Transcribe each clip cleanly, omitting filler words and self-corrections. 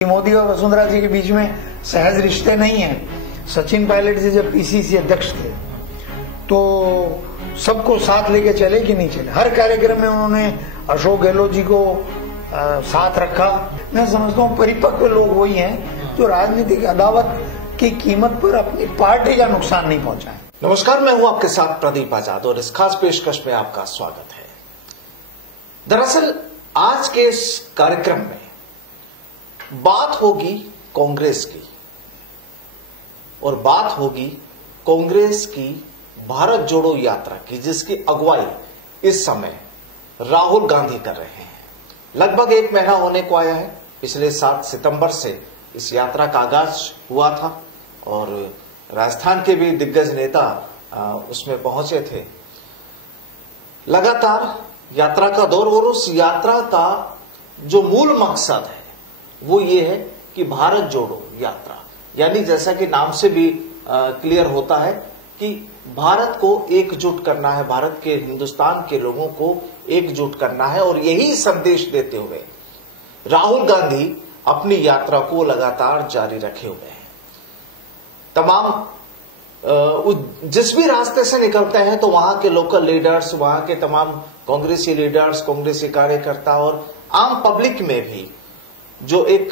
मोदी और वसुंधरा जी के बीच में सहज रिश्ते नहीं हैं। सचिन पायलट जी जब पीसीसी अध्यक्ष थे तो सबको साथ लेके चले कि नहीं चले, हर कार्यक्रम में उन्होंने अशोक गहलोत जी को साथ रखा। मैं समझता हूँ परिपक्व लोग वही हैं जो राजनीतिक अदावत की कीमत पर अपनी पार्टी का नुकसान नहीं पहुंचाए। नमस्कार, मैं हूं आपके साथ प्रदीप आजाद और इस खास पेशकश में आपका स्वागत है। दरअसल आज के इस कार्यक्रम में बात होगी कांग्रेस की और बात होगी कांग्रेस की भारत जोड़ो यात्रा की, जिसकी अगुवाई इस समय राहुल गांधी कर रहे हैं। लगभग एक महीना होने को आया है। पिछले 7 सितंबर से इस यात्रा का आगाज हुआ था और राजस्थान के भी दिग्गज नेता उसमें पहुंचे थे। लगातार यात्रा का दौर और उस यात्रा का जो मूल मकसद है वो ये है कि भारत जोड़ो यात्रा, यानी जैसा कि नाम से भी क्लियर होता है कि भारत को एकजुट करना है, भारत के हिंदुस्तान के लोगों को एकजुट करना है। और यही संदेश देते हुए राहुल गांधी अपनी यात्रा को लगातार जारी रखे हुए हैं। तमाम जिस भी रास्ते से निकलते हैं तो वहां के लोकल लीडर्स, वहां के तमाम कांग्रेसी लीडर्स, कांग्रेसी कार्यकर्ता और आम पब्लिक में भी जो एक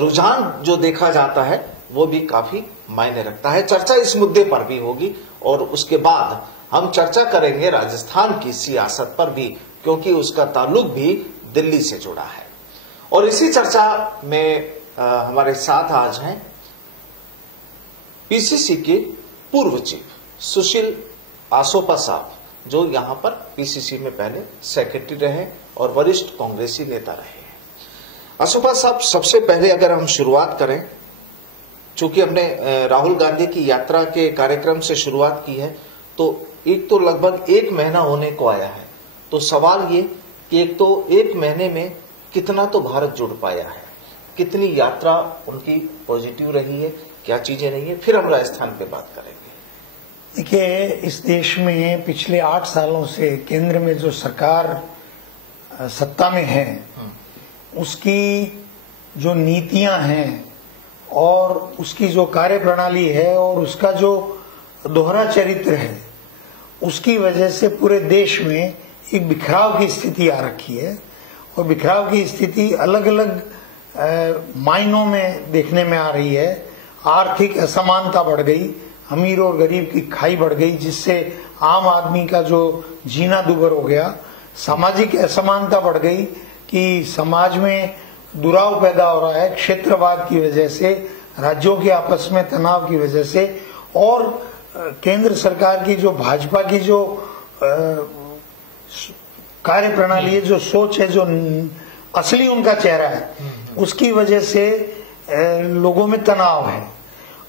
रुझान जो देखा जाता है वो भी काफी मायने रखता है। चर्चा इस मुद्दे पर भी होगी और उसके बाद हम चर्चा करेंगे राजस्थान की सियासत पर भी, क्योंकि उसका ताल्लुक भी दिल्ली से जुड़ा है। और इसी चर्चा में हमारे साथ आज हैं पीसीसी के पूर्व चीफ सुशील आसोपा साहब, जो यहां पर पीसीसी में पहले सेक्रेटरी रहे और वरिष्ठ कांग्रेसी नेता रहे हैं। आसोपा साहब, सबसे पहले अगर हम शुरुआत करें, चूंकि हमने राहुल गांधी की यात्रा के कार्यक्रम से शुरुआत की है, तो एक तो लगभग एक महीना होने को आया है, तो सवाल ये कि एक तो एक महीने में कितना तो भारत जुड़ पाया है, कितनी यात्रा उनकी पॉजिटिव रही है, क्या चीजें नहीं है, फिर हम राजस्थान पे बात करेंगे। देखिए, इस देश में पिछले 8 सालों से केंद्र में जो सरकार सत्ता में है उसकी जो नीतियां हैं और उसकी जो कार्यप्रणाली है और उसका जो दोहरा चरित्र है, उसकी वजह से पूरे देश में एक बिखराव की स्थिति आ रखी है। और बिखराव की स्थिति अलग अलग मायनों में देखने में आ रही है। आर्थिक असमानता बढ़ गई, अमीर और गरीब की खाई बढ़ गई, जिससे आम आदमी का जो जीना दुभर हो गया। सामाजिक असमानता बढ़ गई कि समाज में दुराव पैदा हो रहा है क्षेत्रवाद की वजह से, राज्यों के आपस में तनाव की वजह से, और केंद्र सरकार की जो भाजपा की जो कार्यप्रणाली है, जो सोच है, जो असली उनका चेहरा है, उसकी वजह से लोगों में तनाव है।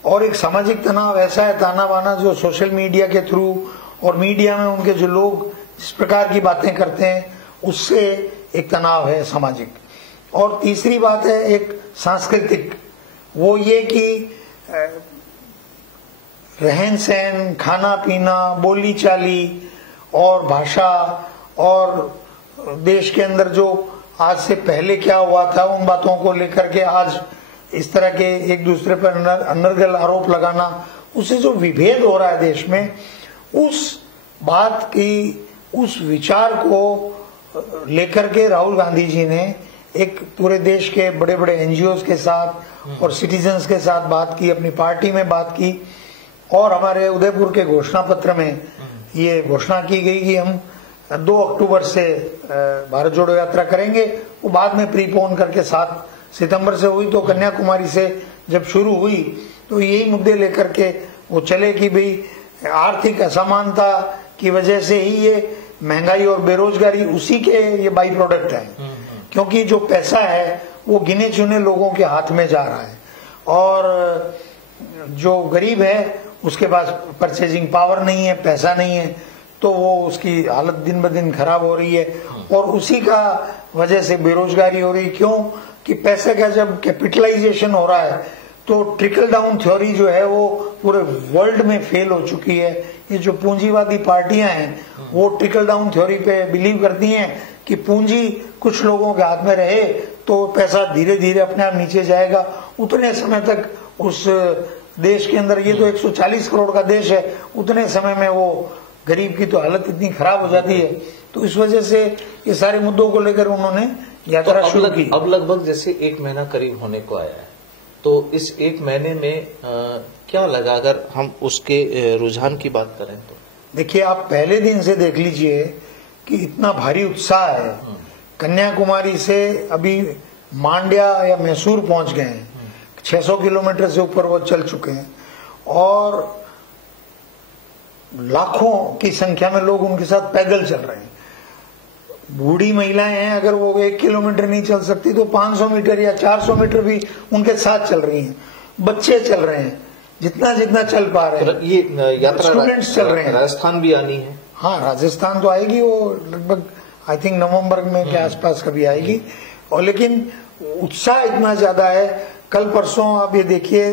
और एक सामाजिक तनाव ऐसा है, ताना बाना जो सोशल मीडिया के थ्रू और मीडिया में उनके जो लोग जिस प्रकार की बातें करते हैं उससे एक तनाव है सामाजिक। और तीसरी बात है एक सांस्कृतिक, वो ये कि रहन सहन, खाना पीना, बोली चाली और भाषा और देश के अंदर जो आज से पहले क्या हुआ था उन बातों को लेकर के आज इस तरह के एक दूसरे पर अनर्गल आरोप लगाना, उससे जो विभेद हो रहा है देश में, उस बात की, उस विचार को लेकर के राहुल गांधी जी ने एक पूरे देश के बड़े बड़े एनजीओज के साथ और सिटीजन्स के साथ बात की, अपनी पार्टी में बात की। और हमारे उदयपुर के घोषणा पत्र में ये घोषणा की गई कि हम 2 अक्टूबर से भारत जोड़ो यात्रा करेंगे। वो बाद में प्रीपोन करके 7 सितंबर से हुई, तो कन्याकुमारी से जब शुरू हुई तो यही मुद्दे लेकर के वो चले कि भाई आर्थिक असमानता की वजह से ही ये महंगाई और बेरोजगारी, उसी के ये बाई प्रोडक्ट है, क्योंकि जो पैसा है वो गिने चुने लोगों के हाथ में जा रहा है और जो गरीब है उसके पास परचेजिंग पावर नहीं है, पैसा नहीं है, तो वो उसकी हालत दिन ब दिन खराब हो रही है। और उसी का वजह से बेरोजगारी हो रही। क्यों कि पैसे का जब कैपिटलाइजेशन हो रहा है तो ट्रिकल डाउन थ्योरी जो है वो पूरे वर्ल्ड में फेल हो चुकी है। ये जो पूंजीवादी पार्टियां हैं वो ट्रिकल डाउन थ्योरी पे बिलीव करती हैं कि पूंजी कुछ लोगों के हाथ में रहे तो पैसा धीरे धीरे अपने आप नीचे जाएगा। उतने समय तक उस देश के अंदर, ये तो 140 करोड़ का देश है, उतने समय में वो गरीब की तो हालत इतनी खराब हो जाती है। तो इस वजह से ये सारे मुद्दों को लेकर उन्होंने यात्रा शुरू की। अब लगभग जैसे 1 महीना करीब होने को आया है, तो इस 1 महीने में क्या लगा अगर हम उसके रुझान की बात करें तो? देखिए, आप पहले दिन से देख लीजिए कि इतना भारी उत्साह है। कन्याकुमारी से अभी मांड्या या मैसूर पहुंच गए हैं, 600 किलोमीटर से ऊपर वो चल चुके हैं, और लाखों की संख्या में लोग उनके साथ पैदल चल रहे हैं। बूढ़ी महिलाएं हैं, अगर वो 1 किलोमीटर नहीं चल सकती तो 500 मीटर या 400 मीटर भी उनके साथ चल रही हैं। बच्चे चल रहे हैं, जितना जितना चल पा रहे हैं। ये यात्रा स्टूडेंट्स चल रहे हैं। राजस्थान भी आनी है। हाँ, राजस्थान तो आएगी, वो लगभग आई थिंक नवंबर में के आसपास कभी आएगी। और लेकिन उत्साह इतना ज्यादा है। कल परसों आप ये देखिए,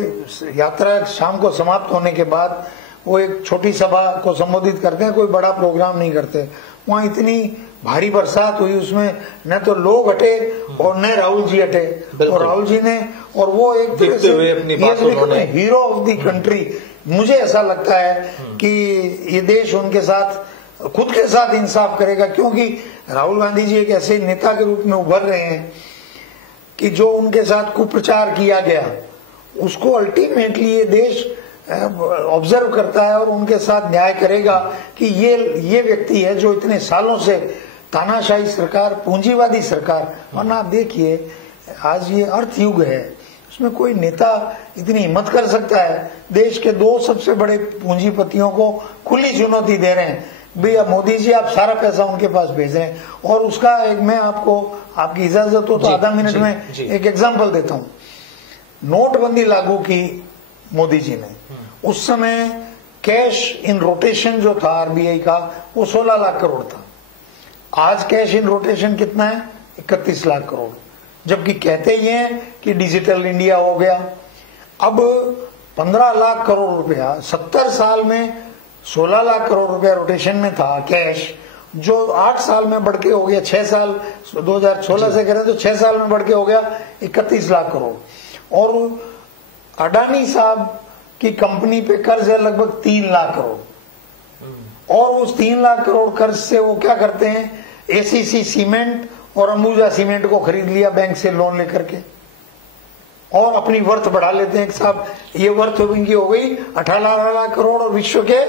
यात्रा शाम को समाप्त होने के बाद वो एक छोटी सभा को संबोधित करते हैं, कोई बड़ा प्रोग्राम नहीं करते। वहां इतनी भारी बरसात हुई, उसमें न तो लोग हटे और न राहुल जी हटे। और राहुल जी ने, और वो एक तरह से हीरो ऑफ द कंट्री। मुझे ऐसा लगता है कि ये देश उनके साथ, खुद के साथ इंसाफ करेगा, क्योंकि राहुल गांधी जी एक ऐसे नेता के रूप में उभर रहे हैं कि जो उनके साथ कुप्रचार किया गया उसको अल्टीमेटली ये देश ऑब्जर्व करता है और उनके साथ न्याय करेगा कि ये व्यक्ति है जो इतने सालों से तानाशाही सरकार, पूंजीवादी सरकार, वरना आप देखिए आज ये अर्थ युग है, उसमें कोई नेता इतनी हिम्मत कर सकता है देश के 2 सबसे बड़े पूंजीपतियों को खुली चुनौती दे रहे हैं, भैया मोदी जी आप सारा पैसा उनके पास भेज रहे हैं। और उसका एक, मैं आपको, आपकी इजाजत हो तो आधा मिनट में एक एग्जांपल देता हूं। नोटबंदी लागू की मोदी जी ने, उस समय कैश इन रोटेशन जो था आरबीआई का, वो 16 लाख करोड़ था। आज कैश इन रोटेशन कितना है? 31 लाख करोड़। जबकि कहते ही हैं कि डिजिटल इंडिया हो गया। अब 15 लाख करोड़ रुपया 70 साल में 16 लाख करोड़ रुपया रोटेशन में था कैश, जो 8 साल में बढ़ के हो गया, 6 साल 2016 से करें तो 6 साल में बढ़ के हो गया 31 लाख करोड़। और अडानी साहब की कंपनी पे कर्ज है लगभग 3 लाख करोड़। और उस 3 लाख करोड़ कर्ज से वो क्या करते हैं, एसीसी सीमेंट और अंबुजा सीमेंट को खरीद लिया बैंक से लोन लेकर के, और अपनी वर्थ बढ़ा लेते हैं। साहब ये वर्थ इनकी हो गई 18 लाख करोड़ और विश्व के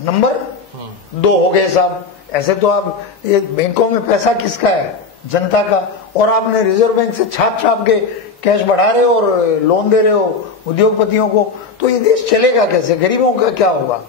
नंबर 2 हो गए साहब। ऐसे तो आप, ये बैंकों में पैसा किसका है? जनता का। और आपने रिजर्व बैंक से छाप छाप के कैश बढ़ा रहे हो और लोन दे रहे हो उद्योगपतियों को, तो ये देश चलेगा कैसे? गरीबों का क्या होगा?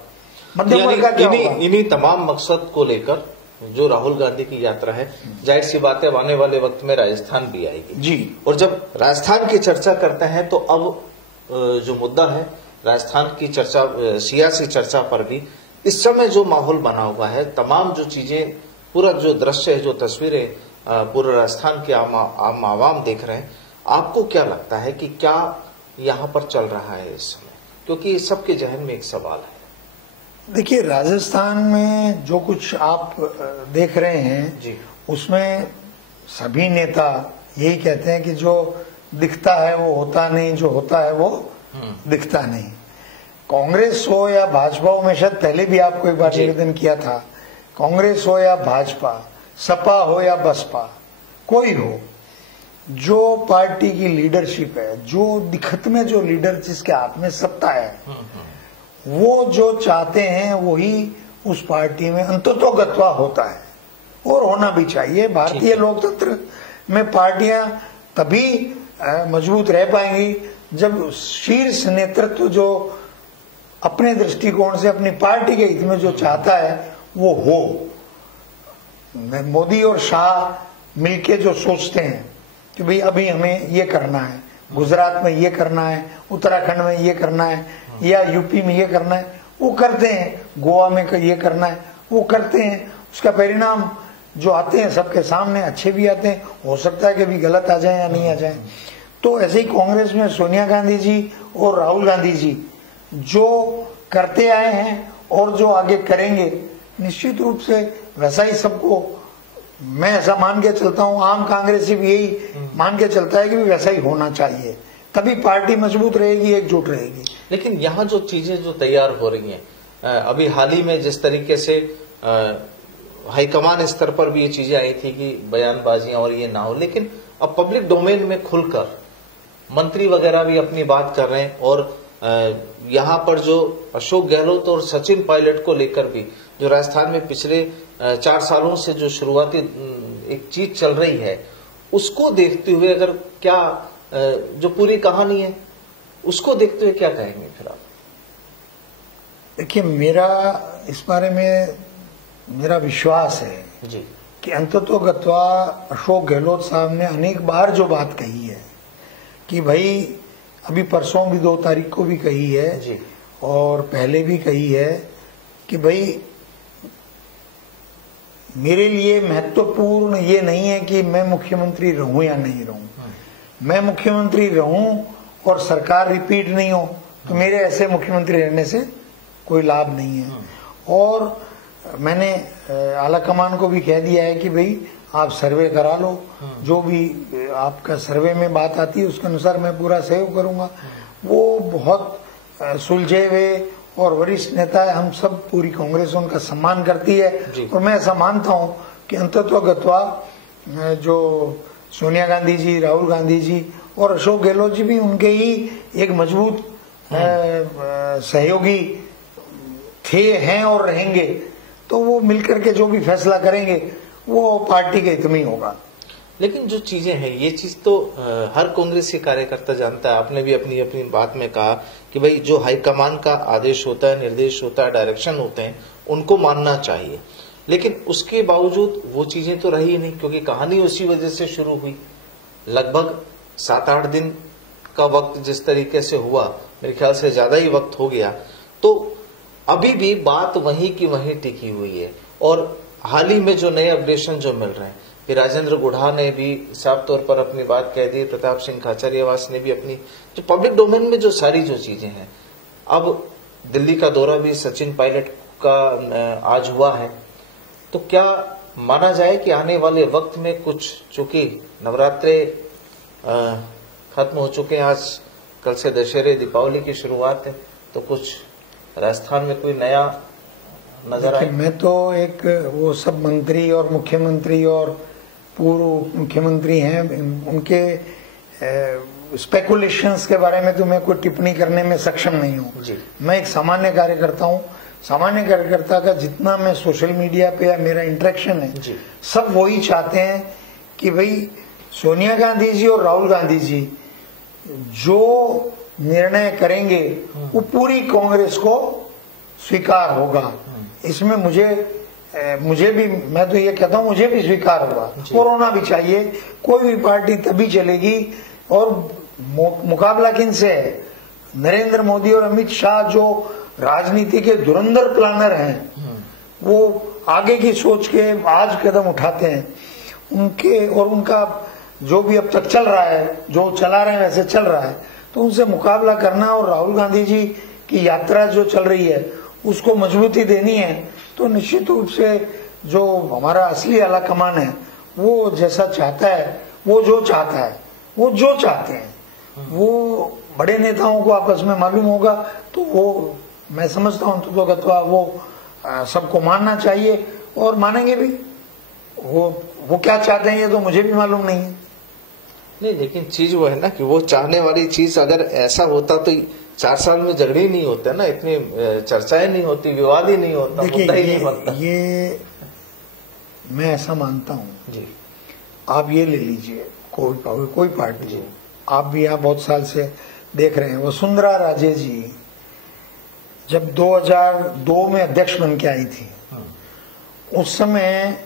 मध्यम वर्ग का क्या होगा? इन्हीं तमाम मकसद को लेकर जो राहुल गांधी की यात्रा है, जाहिर सी बात है आने वाले वक्त में राजस्थान भी आएगी जी। और जब राजस्थान की चर्चा करते हैं तो अब जो मुद्दा है राजस्थान की चर्चा, सियासी चर्चा पर भी इस समय जो माहौल बना हुआ है, तमाम जो चीजें, पूरा जो दृश्य है, जो तस्वीरें पूरे राजस्थान के आम आवाम देख रहे हैं, आपको क्या लगता है कि क्या यहाँ पर चल रहा है इस समय? क्योंकि सबके जहन में एक सवाल है। देखिए, राजस्थान में जो कुछ आप देख रहे हैं जी, उसमें सभी नेता यही कहते हैं कि जो दिखता है वो होता नहीं, जो होता है वो दिखता नहीं। कांग्रेस हो या भाजपा हो, मैं शायद पहले भी आपको एक बार निवेदन किया था, कांग्रेस हो या भाजपा, सपा हो या बसपा, कोई हो, जो पार्टी की लीडरशिप है, जो दिखत में जो लीडर जिसके हाथ में सत्ता है, वो जो चाहते हैं वही उस पार्टी में अंततोगत्वा होता है और होना भी चाहिए। भारतीय लोकतंत्र में पार्टियां तभी मजबूत रह पाएंगी जब शीर्ष नेतृत्व जो अपने दृष्टिकोण से अपनी पार्टी के हित में जो चाहता है वो हो। मोदी और शाह मिलके जो सोचते हैं कि भाई अभी हमें ये करना है, गुजरात में ये करना है, उत्तराखंड में ये करना है, या यूपी में ये करना है, वो करते हैं, गोवा में ये करना है, वो करते हैं। उसका परिणाम जो आते हैं सबके सामने अच्छे भी आते हैं, हो सकता है कि भी गलत आ जाए या नहीं आ जाए। तो ऐसे ही कांग्रेस में सोनिया गांधी जी और राहुल गांधी जी जो करते आए हैं और जो आगे करेंगे, निश्चित रूप से वैसा ही सबको मैं ऐसा मान के चलता हूं, आम कांग्रेसी भी यही मान के चलता है कि वैसा ही होना चाहिए, तभी पार्टी मजबूत रहेगी, एकजुट रहेगी। लेकिन यहाँ जो चीजें जो तैयार हो रही हैं, अभी हाल ही में जिस तरीके से हाईकमान स्तर पर भी ये चीजें आई थी कि बयानबाजियां और ये ना हो, लेकिन अब पब्लिक डोमेन में खुलकर मंत्री वगैरह भी अपनी बात कर रहे हैं, और यहाँ पर जो अशोक गहलोत और सचिन पायलट को लेकर भी जो राजस्थान में पिछले 4 सालों से जो शुरुआती एक चीज चल रही है, उसको देखते हुए अगर क्या जो पूरी कहानी है उसको देखते हुए क्या कहेंगे फिर आप? देखिए, मेरा इस बारे में मेरा विश्वास है जी कि अंततोगत्वा अशोक गहलोत साहब ने अनेक बार जो बात कही है कि भाई, अभी परसों भी 2 तारीख को भी कही है जी, और पहले भी कही है कि भाई मेरे लिए महत्वपूर्ण ये नहीं है कि मैं मुख्यमंत्री रहूं या नहीं रहूं, मैं मुख्यमंत्री रहूं और सरकार रिपीट नहीं हो तो मेरे ऐसे मुख्यमंत्री रहने से कोई लाभ नहीं है। और मैंने आलाकमान को भी कह दिया है कि भाई आप सर्वे करा लो, जो भी आपका सर्वे में बात आती है उसके अनुसार मैं पूरा सहयोग करूंगा। वो बहुत सुलझे हुए और वरिष्ठ नेता है, हम सब पूरी कांग्रेस उनका सम्मान करती है, और मैं ऐसा मानता हूं कि अंततोगत्वा जो सोनिया गांधी जी, राहुल गांधी जी और अशोक गहलोत जी भी उनके ही एक मजबूत सहयोगी थे, हैं और रहेंगे। तो वो मिलकर के जो भी फैसला करेंगे वो पार्टी के हित में होगा। लेकिन जो चीजें हैं, ये चीज तो हर कांग्रेसी कार्यकर्ता जानता है। आपने भी अपनी अपनी बात में कहा कि भाई जो हाईकमान का आदेश होता है, निर्देश होता है, डायरेक्शन होते हैं, उनको मानना चाहिए। लेकिन उसके बावजूद वो चीजें तो रही नहीं, क्योंकि कहानी उसी वजह से शुरू हुई। लगभग 7-8 दिन का वक्त जिस तरीके से हुआ, मेरे ख्याल से ज्यादा ही वक्त हो गया, तो अभी भी बात वहीं की वहीं टिकी हुई है। और हाल ही में जो नए अपडेशन जो मिल रहे हैं, फिर राजेंद्र गुढ़ा ने भी साफ तौर पर अपनी बात कह दी, प्रताप सिंह खाचरियावास ने भी अपनी, जो पब्लिक डोमेन में जो सारी जो चीजें हैं। अब दिल्ली का दौरा भी सचिन पायलट का आज हुआ है, तो क्या माना जाए कि आने वाले वक्त में कुछ, चूंकि नवरात्रे खत्म हो चुके हैं, आज कल से दशहरे दीपावली की शुरुआत है, तो कुछ राजस्थान में कोई नया नजर आए? मैं तो एक वो सब मंत्री और मुख्यमंत्री और पूर्व मुख्यमंत्री हैं, उनके स्पेकुलेशंस के बारे में तो मैं कोई टिप्पणी करने में सक्षम नहीं हूँ। मैं एक सामान्य कार्यकर्ता हूँ। सामान्य कार्यकर्ता का जितना मैं सोशल मीडिया पे या मेरा इंटरेक्शन है, सब वही चाहते हैं कि भाई सोनिया गांधी जी और राहुल गांधी जी जो निर्णय करेंगे वो पूरी कांग्रेस को स्वीकार होगा। इसमें मुझे भी, मैं तो ये कहता हूँ, मुझे भी स्वीकार होगा। कोरोना भी चाहिए, कोई भी पार्टी तभी चलेगी। और मुकाबला किनसे है? नरेंद्र मोदी और अमित शाह जो राजनीति के धुरंधर प्लानर हैं, वो आगे की सोच के आज कदम उठाते हैं। उनके और उनका जो भी अब तक चल रहा है, जो चला रहे हैं वैसे चल रहा है, तो उनसे मुकाबला करना और राहुल गांधी जी की यात्रा जो चल रही है उसको मजबूती देनी है, तो निश्चित रूप से जो हमारा असली आलाकमान है वो जैसा चाहता है, वो जो चाहता है, वो जो चाहते हैं, वो बड़े नेताओं को आपस में मालूम होगा, तो वो मैं समझता हूं तो वो सबको मानना चाहिए और मानेंगे भी। वो क्या चाहते हैं ये तो मुझे भी मालूम नहीं है। नहीं, लेकिन चीज वो है ना कि वो चाहने वाली चीज अगर ऐसा होता तो 4 साल में झगड़े नहीं होते ना, इतनी चर्चाएं नहीं होती, विवाद ही नहीं होता। देखिए, ये मैं ऐसा मानता हूँ जी। आप ये ले लीजिए, कोई पार्टी हो, आप भी यहाँ बहुत साल से देख रहे हैं, वसुंधरा राजे जी जब 2002 में अध्यक्ष बन के आई थी, उस समय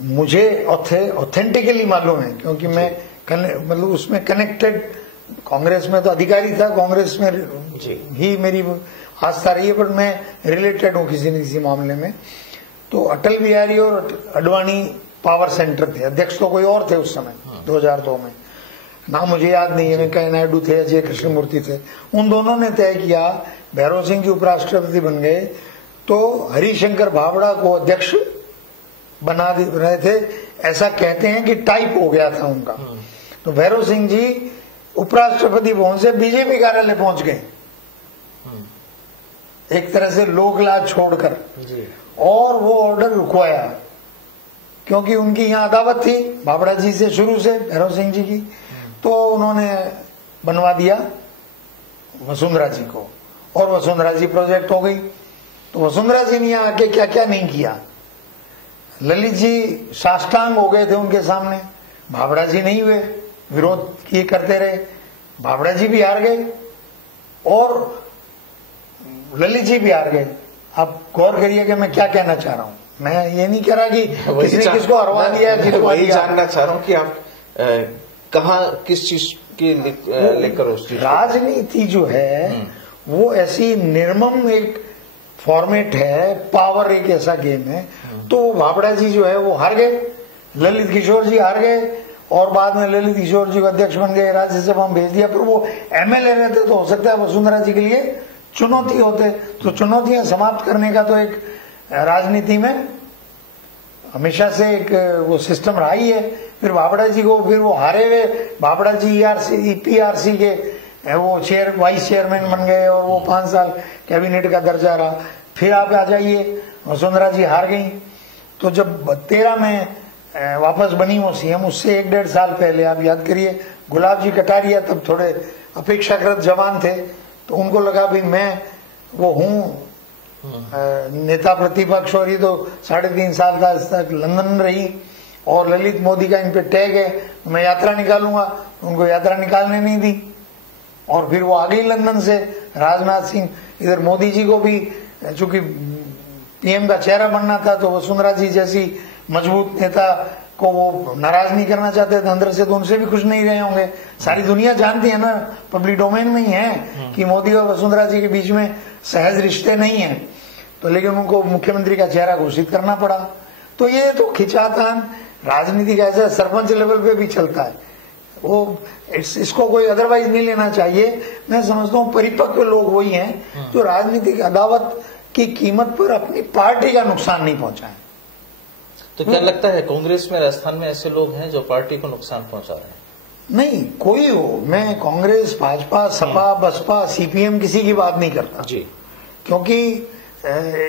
मुझे ऑथेंटिकली मालूम है, क्योंकि मैं मतलब उसमें कनेक्टेड, कांग्रेस में तो अधिकारी था, कांग्रेस में ही मेरी आस्था रही है, पर मैं रिलेटेड हूँ किसी न किसी मामले में। तो अटल बिहारी और अडवाणी पावर सेंटर थे, अध्यक्ष तो कोई और थे उस समय 2002 में, नाम मुझे याद नहीं है, वेंकैया नायडू थे, अजय कृष्णमूर्ति थे। उन दोनों ने तय किया, भैरव सिंह जी उपराष्ट्रपति बन गए, तो हरिशंकर भावड़ा को अध्यक्ष बना रहे थे, ऐसा कहते हैं कि टाइप हो गया था उनका। तो भैरव सिंह जी उपराष्ट्रपति भवन से बीजेपी कार्यालय पहुंच गए, एक तरह से लोकलाज छोड़कर, और वो ऑर्डर रुकवाया, क्योंकि उनकी यहाँ अदावत थी बाबड़ा जी से शुरू से, भैरव सिंह जी की। तो उन्होंने बनवा दिया वसुंधरा जी को, और वसुंधरा जी प्रोजेक्ट हो गई। तो वसुंधरा जी ने यहाँ आके क्या क्या नहीं किया। ललित जी साष्टांग हो गए थे उनके सामने, बाबड़ा जी नहीं हुए, विरोध किए करते रहे, बाबड़ा जी भी हार गए और ललित जी भी हार गए। आप गौर करिए कि मैं क्या कहना चाह रहा हूं। मैं ये नहीं कह रहा कि किसने किसको हरवा दिया है, किसको वही जानना चाह रहा हूं कि आप कहाँ किस चीज के लेकर उस चीज राजनीति जो है वो ऐसी निर्मम एक फॉर्मेट है, पावर एक ऐसा गेम है। तो बाबड़ा जी जो है वो हार गए, ललित किशोर जी हार गए, और बाद में ललित किशोर जी को अध्यक्ष बन गए, राज्यसभा में भेज दिया। पर वो एमएलए रहते तो हो सकता है वसुंधरा जी के लिए चुनौती होते। तो चुनौतियां समाप्त करने का तो एक राजनीति में हमेशा से एक वो सिस्टम रहा ही है। फिर बाबड़ा जी को, फिर वो हारे हुए बाबड़ा जी ईपीआरसी के वो वाइस चेयरमैन बन गए, और वो 5 साल कैबिनेट का दर्जा रहा। फिर आप आ जाइए, वसुंधरा जी हार गई। तो जब 13 में वापस बनी वो सीएम, उससे 1-1.5 साल पहले आप याद करिए, गुलाब जी कटारिया तब थोड़े अपेक्षाकृत जवान थे, तो उनको लगा भी मैं वो हूं नेता प्रतिपक्ष, और ये तो 3.5 साल का तक लंदन रही, और ललित मोदी का इन पे टैग है, मैं यात्रा निकालूंगा, उनको यात्रा निकालने नहीं दी। और फिर वो आ गई लंदन से, राजनाथ सिंह। इधर मोदी जी को भी चूंकि पीएम का चेहरा बनना था, तो वसुंधरा जी जैसी मजबूत नेता को वो नाराज नहीं करना चाहते थे अंदर से, तो उनसे भी खुश नहीं रहे होंगे। सारी दुनिया जानती है ना, पब्लिक डोमेन में ही है कि मोदी और वसुंधरा जी के बीच में सहज रिश्ते नहीं है। तो लेकिन उनको मुख्यमंत्री का चेहरा घोषित करना पड़ा। तो ये तो खिंचातान राजनीति का ऐसा सरपंच लेवल पे भी चलता है, वो इसको कोई अदरवाइज नहीं लेना चाहिए। मैं समझता हूँ परिपक्व लोग वही हैं जो राजनीतिक अदावत की कीमत पर अपनी पार्टी का नुकसान नहीं पहुंचाएं। तो क्या लगता है कांग्रेस में, राजस्थान में ऐसे लोग हैं जो पार्टी को नुकसान पहुंचा रहे हैं? नहीं, कोई हो, मैं कांग्रेस, भाजपा, सपा, बसपा, सीपीएम किसी की बात नहीं करता जी, क्योंकि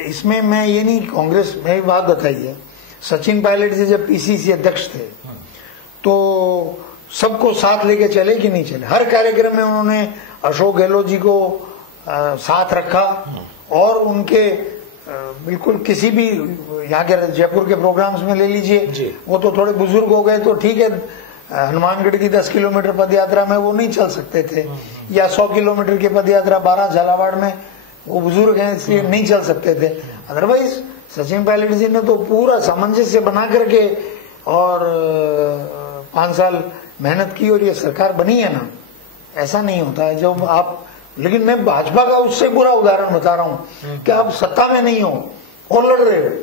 इसमें मैं ये नहीं, कांग्रेस में बात बताई है, सचिन पायलट जी जब पीसीसी अध्यक्ष थे तो सबको साथ लेके चले कि नहीं चले। हर कार्यक्रम में उन्होंने अशोक गहलोत जी को साथ रखा, और उनके बिल्कुल किसी भी यहाँ के जयपुर के प्रोग्राम्स में ले लीजिए, वो तो थोड़े बुजुर्ग हो गए, तो ठीक है, हनुमानगढ़ की 10 किलोमीटर पद यात्रा में वो नहीं चल सकते थे, या 100 किलोमीटर की पद यात्रा 12 झालावाड़ में, वो बुजुर्ग हैं इसलिए नहीं चल सकते थे। अदरवाइज सचिन पायलट जी ने तो पूरा सामंजस्य बना करके और 5 साल मेहनत की, और ये सरकार बनी है ना। ऐसा नहीं होता है जब आप, लेकिन मैं भाजपा का उससे बुरा उदाहरण बता रहा हूं कि आप सत्ता में नहीं हो और लड़ रहे हो,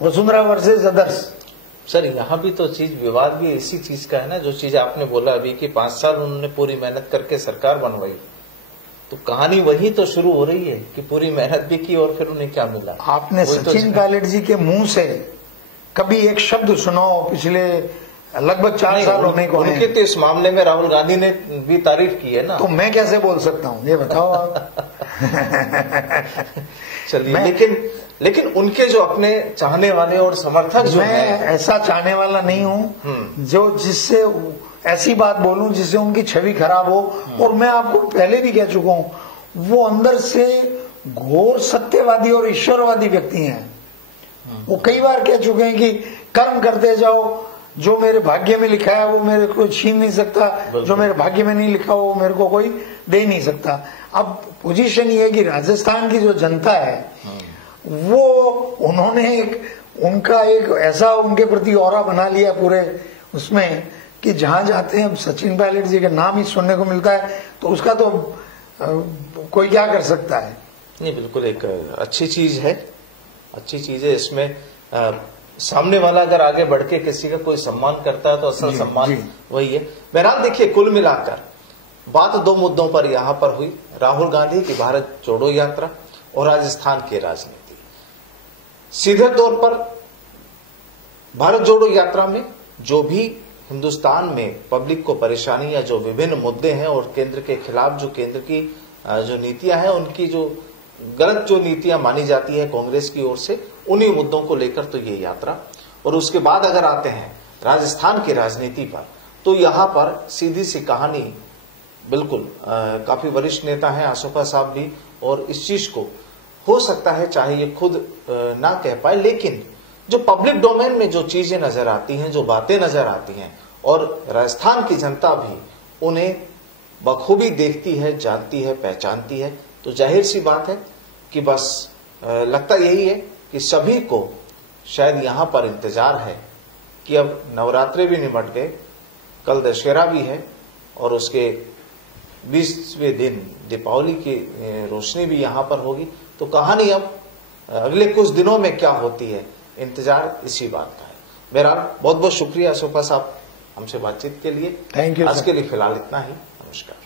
वसुंधरा वर्सेस अदर्स। सर यहाँ भी तो चीज, विवाद भी इसी चीज का है ना, जो चीज आपने बोला अभी कि 5 साल उन्होंने पूरी मेहनत करके सरकार बनवाई, तो कहानी वही तो शुरू हो रही है कि पूरी मेहनत भी की और फिर उन्हें क्या मिला। आपने सचिन पायलट जी के मुंह से कभी एक शब्द सुनाओ पिछले लगभग 4 साल होने को उनके तो इस मामले में राहुल गांधी ने भी तारीफ की है ना, तो मैं कैसे बोल सकता हूँ ये बताओ आप। चलिए, लेकिन उनके जो अपने चाहने वाले और समर्थक जो मैं ऐसा चाहने वाला नहीं हूँ जो जिससे ऐसी बात बोलूं जिससे उनकी छवि खराब हो। और मैं आपको पहले भी कह चुका हूँ, वो अंदर से घोर सत्यवादी और ईश्वरवादी व्यक्ति हैं। वो कई बार कह चुके हैं कि कर्म करते जाओ, जो मेरे भाग्य में लिखा है वो मेरे को छीन नहीं सकता, जो मेरे भाग्य में नहीं लिखा वो मेरे को कोई दे नहीं सकता। अब पोजीशन ये है कि राजस्थान की जो जनता है वो, उन्होंने उनका एक ऐसा उनके प्रति ऑरा बना लिया पूरे उसमें कि जहां जाते हैं सचिन पायलट जी का नाम ही सुनने को मिलता है, तो उसका तो कोई क्या कर सकता है। नहीं, बिल्कुल एक अच्छी चीज है, अच्छी चीज है। इसमें सामने वाला अगर आगे बढ़ के किसी का कोई सम्मान करता है तो असल सम्मान वही है। बहरहाल देखिए, कुल मिलाकर बात 2 मुद्दों पर यहां पर हुई, राहुल गांधी की भारत जोड़ो यात्रा और राजस्थान की राजनीति। सीधे तौर पर भारत जोड़ो यात्रा में जो भी हिंदुस्तान में पब्लिक को परेशानी या जो विभिन्न मुद्दे हैं और केंद्र के खिलाफ जो केंद्र की जो नीतियां हैं, उनकी जो गलत जो नीतियां मानी जाती है कांग्रेस की ओर से, उन्हीं मुद्दों को लेकर तो ये यात्रा। और उसके बाद अगर आते हैं राजस्थान की राजनीति पर, तो यहां पर सीधी सी कहानी, बिल्कुल काफी वरिष्ठ नेता हैं आसोपा साहब भी, और इस चीज को हो सकता है चाहे ये खुद ना कह पाए, लेकिन जो पब्लिक डोमेन में जो चीजें नजर आती हैं, जो बातें नजर आती हैं, और राजस्थान की जनता भी उन्हें बखूबी देखती है, जानती है, पहचानती है, तो जाहिर सी बात है कि बस लगता यही है कि सभी को शायद यहां पर इंतजार है कि अब नवरात्रे भी निपट गए, कल दशहरा भी है, और उसके 20वें दिन दीपावली की रोशनी भी यहां पर होगी। तो कहानी अब अगले कुछ दिनों में क्या होती है, इंतजार इसी बात का है। बहरहाल बहुत बहुत शुक्रिया आसोपा साहब हमसे बातचीत के लिए। Thank you. आज के लिए फिलहाल इतना ही। नमस्कार।